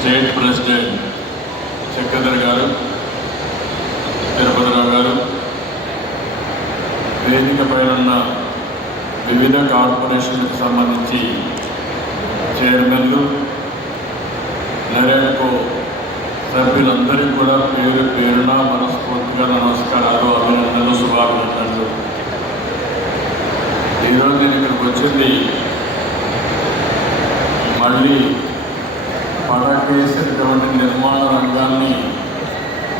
State president Chakradhar గారు, తిరుపతిరావు గారు, వేదిక పైన వివిధ కార్పొరేషన్లకు సంబంధించి చైర్మన్లు, నరేడ్కో సభ్యులందరికీ కూడా పేరు పేరున మనస్ఫూర్తిగా నమస్కారాలు, అభినందనలు, శుభాభినందనలు. ఈరోజు నేను ఇక్కడికి వచ్చింది మళ్ళీ పడకేసినటువంటి నిర్మాణ రంగాన్ని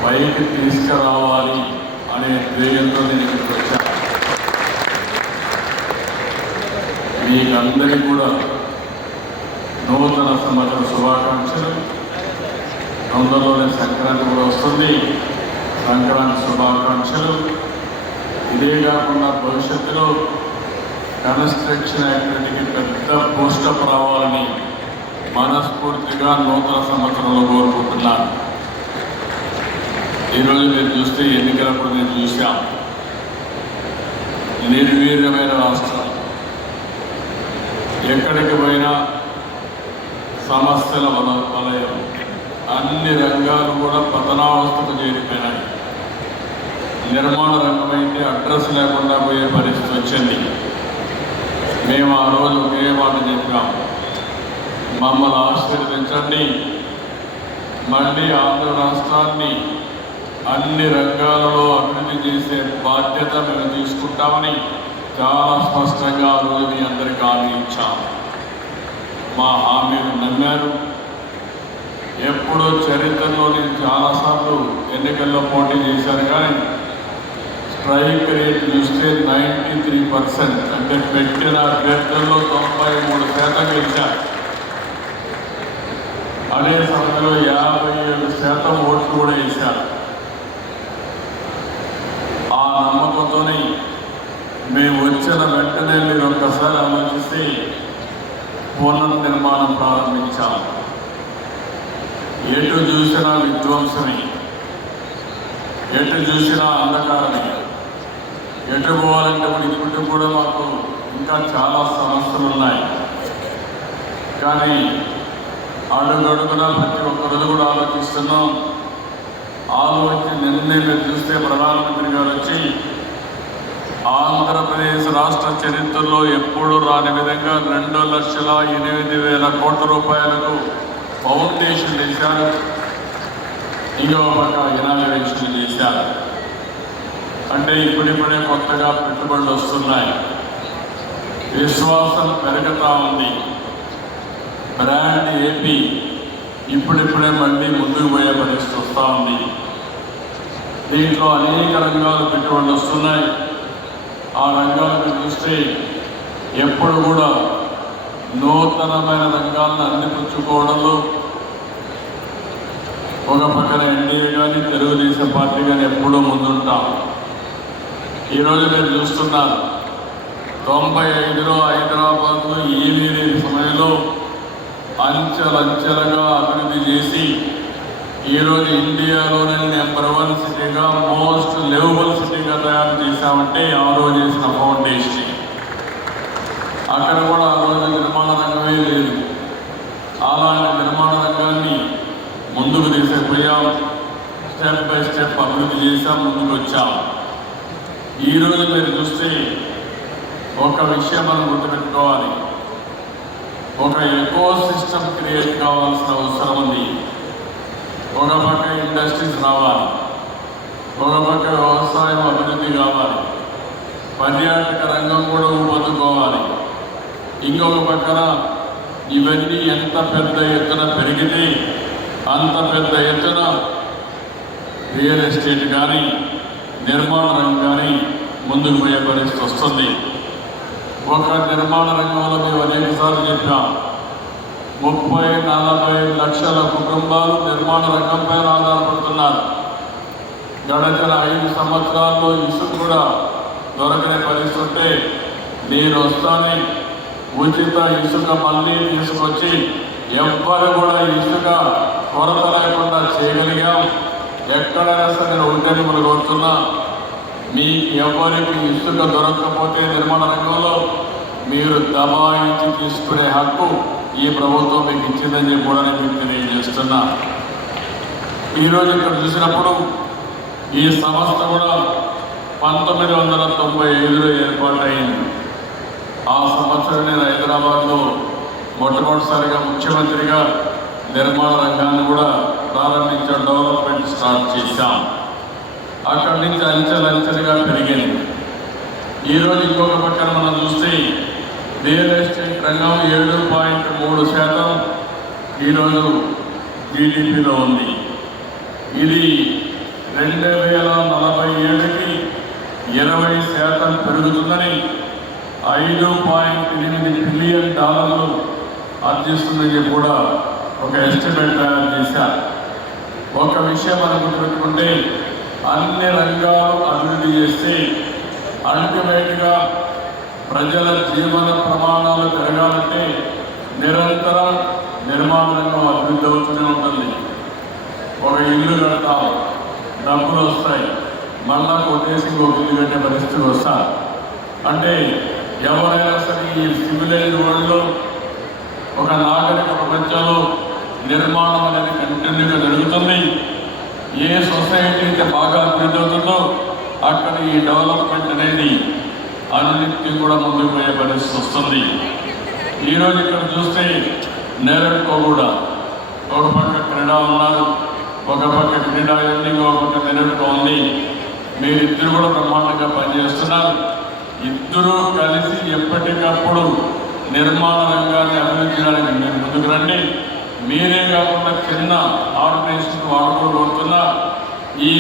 పైకి తీసుకురావాలి అనే ధ్యేయంతో నేను ఇక్కడికి వచ్చాను. మీకందరికీ కూడా నూతన సంవత్సర శుభాకాంక్షలు. తొందరలోనే సంక్రాంతి కూడా వస్తుంది. సంక్రాంతి శుభాకాంక్షలు. ఇదే కాకుండా భవిష్యత్తులో కన్స్ట్రక్షన్ యాక్టివిటీకి పెద్ద బూస్టప్ రావాలని మనస్ఫూర్తిగా నూతన సంవత్సరంలో కోరుకుంటున్నాను. ఈరోజు మీరు చూస్తే ఎన్నికలప్పుడు నేను చూశాం, నిర్వీర్యమైన రాష్ట్రం, ఎక్కడికి పోయినా సమస్యల వలయం, అన్ని రంగాలు కూడా పతనావస్థకు చేరిపోయినాయి. నిర్మాణ రంగం అయితే అడ్రస్ లేకుండా పోయే పరిస్థితి వచ్చింది. మేము ఆ రోజు ఒకే మాట చెప్పాం, మమ్మల్ని ఆశీర్వదించండి, మళ్ళీ ఆంధ్ర రాష్ట్రాన్ని అన్ని రంగాలలో అభివృద్ధి చేసే బాధ్యత మేము తీసుకుంటామని చాలా స్పష్టంగా ఆ రోజు మీ అందరికీ హామీ ఇచ్చాం. మా హామీలు నమ్మారు. ఎప్పుడో చరిత్రలో నేను చాలాసార్లు ఎన్నికల్లో పోటీ చేశాను, కానీ స్ట్రైక్ రేట్ చూస్తే 93%, అంటే పెట్టిన అభ్యర్థుల్లో 93% గెలిచారు. అదే సమయంలో 57% ఓట్లు కూడా వేశారు. ఆ నమ్మకంతోనే మేము వచ్చిన వెంటనే మీరు ఒక్కసారి ఆలోచిస్తే పునర్నిర్మాణం ప్రారంభించాం. ఎటు చూసినా విధ్వంసమే, ఎటు చూసినా అంధకారమే. ఎటు పోవాలంటే ఇప్పటికి కూడా మాకు ఇంకా చాలా సమస్యలు ఉన్నాయి. కానీ అడుగడుగునా ప్రతి ఒక్కరోజు కూడా ఆలోచిస్తున్నాం. ఆలోచించి నిన్నే మీరు చూస్తే ప్రధానమంత్రి గారు వచ్చి ఆంధ్రప్రదేశ్ రాష్ట్ర చరిత్రలో ఎప్పుడు రాని విధంగా 2,08,000 కోట్ల రూపాయలకు ఫౌండేషన్ చేశారు. ఇంకో పక్క ఇనాగరేషన్ చేశారు. అంటే ఇప్పుడిప్పుడే కొత్తగా పెట్టుబడులు వస్తున్నాయి, విశ్వాసం పెరుగుతూ ఉంది. బ్రాండ్ ఏపీ ఇప్పుడిప్పుడే మళ్ళీ ముందుకు పోయే పరిస్థితి వస్తూ ఉంది. దీంట్లో అనేక రంగాలు పెట్టుబడులు వస్తున్నాయి. ఆ రంగాలను చూస్తే ఎప్పుడు కూడా నూతనమైన రంగాలను అందిపుచ్చుకోవడంలో ఒక పక్కన ఎన్డీఏ కానీ తెలుగుదేశం పార్టీ కానీ ఎప్పుడూ ముందుంటాం. ఈరోజు మీరు చూస్తున్నారు, 95లో హైదరాబాద్లో ఏమీ లేని సమయంలో అంచెలంచెలుగా అభివృద్ధి చేసి ఈరోజు ఇండియాలోనే నంబర్ 1 సిటీగా, మోస్ట్ లివబుల్ సిటీగా తయారు చేశామంటే ఆ రోజు చేసిన ఫౌండేషన్. అక్కడ కూడా ఆ రోజు నిర్మాణ రంగమే లేదు. అలాంటి నిర్మాణ రంగాన్ని ముందుకు తీసుకుపోయాం. స్టెప్ బై స్టెప్ అభివృద్ధి చేశాం, ముందుకు వచ్చాం. ఈరోజు మీరు చూస్తే ఒక విషయం మనం గుర్తుపెట్టుకోవాలి, ఒక ఎకో సిస్టమ్ క్రియేట్ కావాల్సిన అవసరం ఉంది. ఒక పక్క ఇండస్ట్రీస్ రావాలి, ఒక పక్క వ్యవసాయం అభివృద్ధి కావాలి, పర్యాటక రంగం కూడా ఊపందుకోవాలి. ఇంకొక పక్కన ఇవన్నీ ఎంత పెద్ద ఎత్తున పెరిగితే అంత పెద్ద ఎత్తున రియల్ ఎస్టేట్ కానీ నిర్మాణ రంగం కానీ ముందుకు పోయే పరిస్థితి వస్తుంది. ఒక నిర్మాణ రంగంలో మేము అనేకసార్లు చెప్పాం, 30-40 లక్షల కుటుంబాలు నిర్మాణ రంగంపై ఆధారపడుతున్నారు. గడచిన 5 సంవత్సరాల్లో ఇసుక కూడా దొరకని పరిస్థితి ఉంటే నేను వస్తానే ఉచిత ఇసుక మళ్ళీ తీసుకొచ్చి ఎవ్వరు కూడా ఇసుక కొరత లేకుండా చేయగలిగాం. ఎక్కడైనా సరే నేను ఒకటే మనం కోరుతున్నా, మీకు ఎవరికి ఇసుక దొరకకపోతే నిర్మాణ రంగంలో మీరు దబాయించి తీసుకునే హక్కు ఈ ప్రభుత్వం మీకు ఇచ్చిందని చెప్పి కూడా నేను మీకు తెలియజేస్తున్నా. ఈరోజు ఇక్కడ చూసినప్పుడు ఈ సంస్థ కూడా 1995లో ఏర్పాటైంది. ఆ సంవత్సరం నేను హైదరాబాద్లో మొట్టమొదటిసారిగా ముఖ్యమంత్రిగా నిర్మాణ రంగాన్ని కూడా ప్రారంభించాం, డెవలప్మెంట్ స్టార్ట్ చేశాం. అక్కడి నుంచి అంచెలంచెలుగా పెరిగింది. ఈరోజు ఇంకొక పక్కన మనం చూస్తే రియల్ ఎస్టేట్ రంగం 7.3% ఈరోజు జీడిపిలో ఉంది. ఇది 2047కి 20% పెరుగుతుందని, $5.8 బిలియన్ ఆర్జిస్తుందని కూడా ఒక ఎస్టిమేట్ తయారు చేశారు. ఒక విషయం మనం గుర్తుపెట్టుకుంటే అన్ని రంగాలు అభివృద్ధి చేస్తే అల్టిమేట్గా ప్రజల జీవన ప్రమాణాలు పెరగాలంటే నిరంతరం నిర్మాణ రంగం అభివృద్ధి అవుతూనే ఉంటుంది. ఒక ఇల్లు కడతాం, డబ్బులు వస్తాయి, మళ్ళా కొట్టేసి ఇంకొక ఇల్లు కట్టే పరిస్థితి వస్తారు. అంటే ఎవరైనా సరే ఈ సివిలైజ్ వరల్డ్లో ఒక నాగరిక ప్రపంచంలో నిర్మాణం అనేది కంటిన్యూగా జరుగుతుంది. ఏ సొసైటీ అయితే బాగా అభివృద్ధి అవుతుందో అక్కడ ఈ డెవలప్మెంట్ అనేది అన్నిటికీ కూడా ముందుకు పోయే పరిస్థితి వస్తుంది. ఈరోజు ఇక్కడ చూస్తే నేరడుకో కూడా ఒక పక్క క్రీడా ఉన్నారు, ఒక పక్క క్రీడా ఉంది, ఒక పక్క నేరడుకో ఉంది. మీరిద్దరు కూడా బ్రహ్మాండంగా పనిచేస్తున్నారు. ఇద్దరూ కలిసి ఎప్పటికప్పుడు నిర్మాణ రంగాన్ని అభివృద్ధి చేయడానికి మీరు ముందుకు రండి. మీరే కాకుండా చిన్న ఆర్గనైజేషన్ వాడుకోబడుతున్నా ఈ